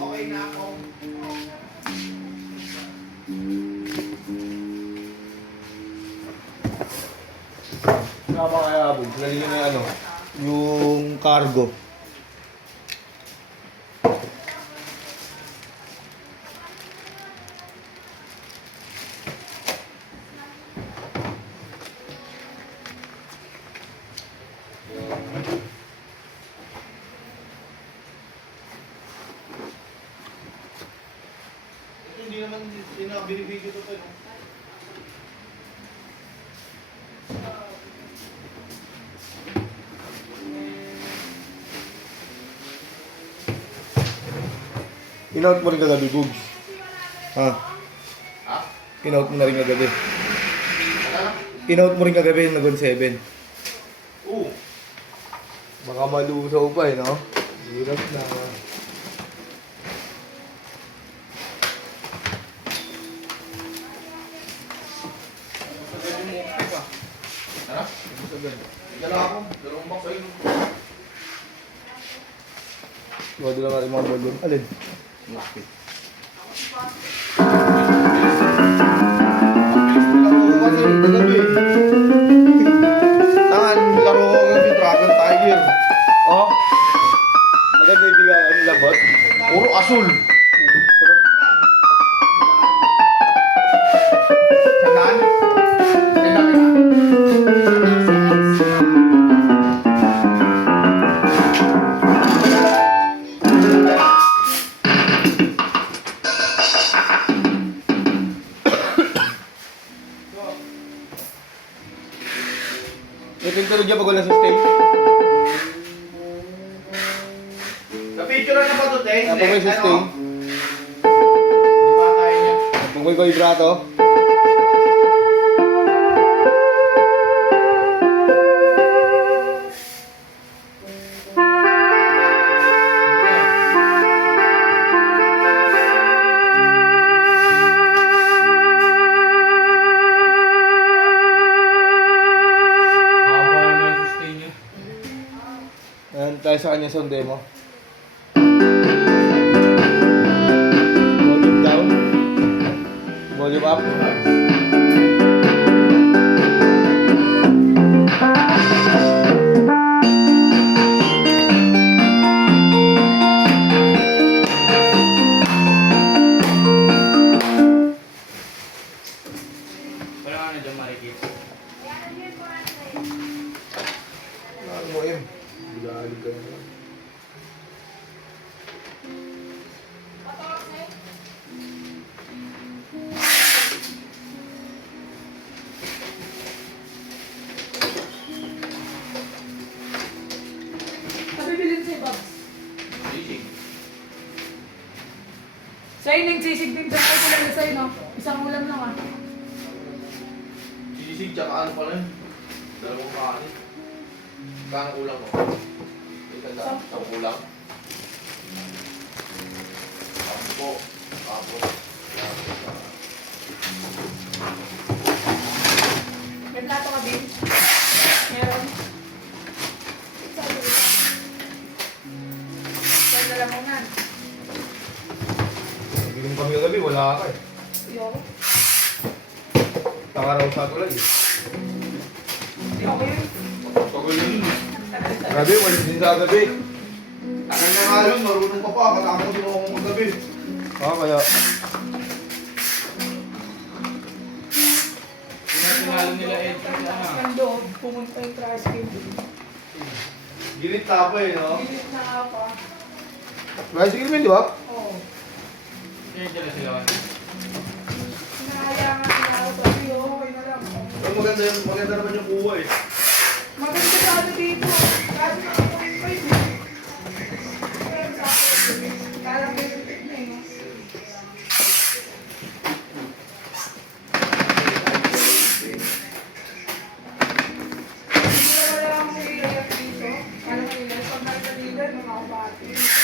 Okay na ako. Tama kaya abog. Lalagyan na yung ano, yung cargo. Ito hindi naman binibigyo to no? In-out mo rin kagabi, Bugs. Ha? Ha? In-out mo na rin kagabi. Ano? In-out mo rin kagabi yung Nagon 7. Oo. Baka malusaw pa eh, no? Hirap na. Sagad yung okay pa. Ano? Sagad. Dala ako. Dalawang box sa'yo. Wala lang natin mga balon. Alin? Okay. Kasi kagabi. Tangan, laro ko kagabi, Dragon Tiger. Oh? Maganda yung bigayan, labot. Puro asul. Sandaan. May pinturog niya pag wala sustain. Napicture na ba ito, Teng? Pag may sustain. Hindi pa kaya niya. Pag may vibrato. Haba naman yung sustain niya. Ayan tayo sa kanya sound demo. Volume down. Volume up. Wala ka na dyan marikit. Ano mo yun? Bigalig ka naman. Nabibilin sa'yo, Babs. Sisig. Sa'yo, nagsisig din dyan. Ay, kulang na sa'yo, no? Isang ulam lang, ah. Sisig tsaka ano pala yun? Dalawang kanin. Kano kulang mo? Isang kulang. Sampo. Tapos. May plato ka din? Meron? Sa'yo na lang muna. Naginom kami kagabi, wala ka eh. Ayoko. Takaraw sa tulad eh. Ayoko yun. Pagod yun. Grabe, walis din sa gabi. Tagal na nga yun, marunong ka pa. Katapos mo akong magabi. Kaya Pinasinalo nila Ed. Ang loob, pumunta yung trash can. Ginit tapa eh, no? Gilit na nga pa. bicycle man, di ba? Oo. Kaya dyan sila. Hinahayangan nila ako. Sabi, okay na lang. Pero maganda naman yung kuha eh. Maganda sa ano dito. Kasi nakakulit pa yun. Pero sa akin, parang may lupit na yun. Hindi ko wala akong ilayap dito. Ano ilayap? Pag nasa dito, makakabati.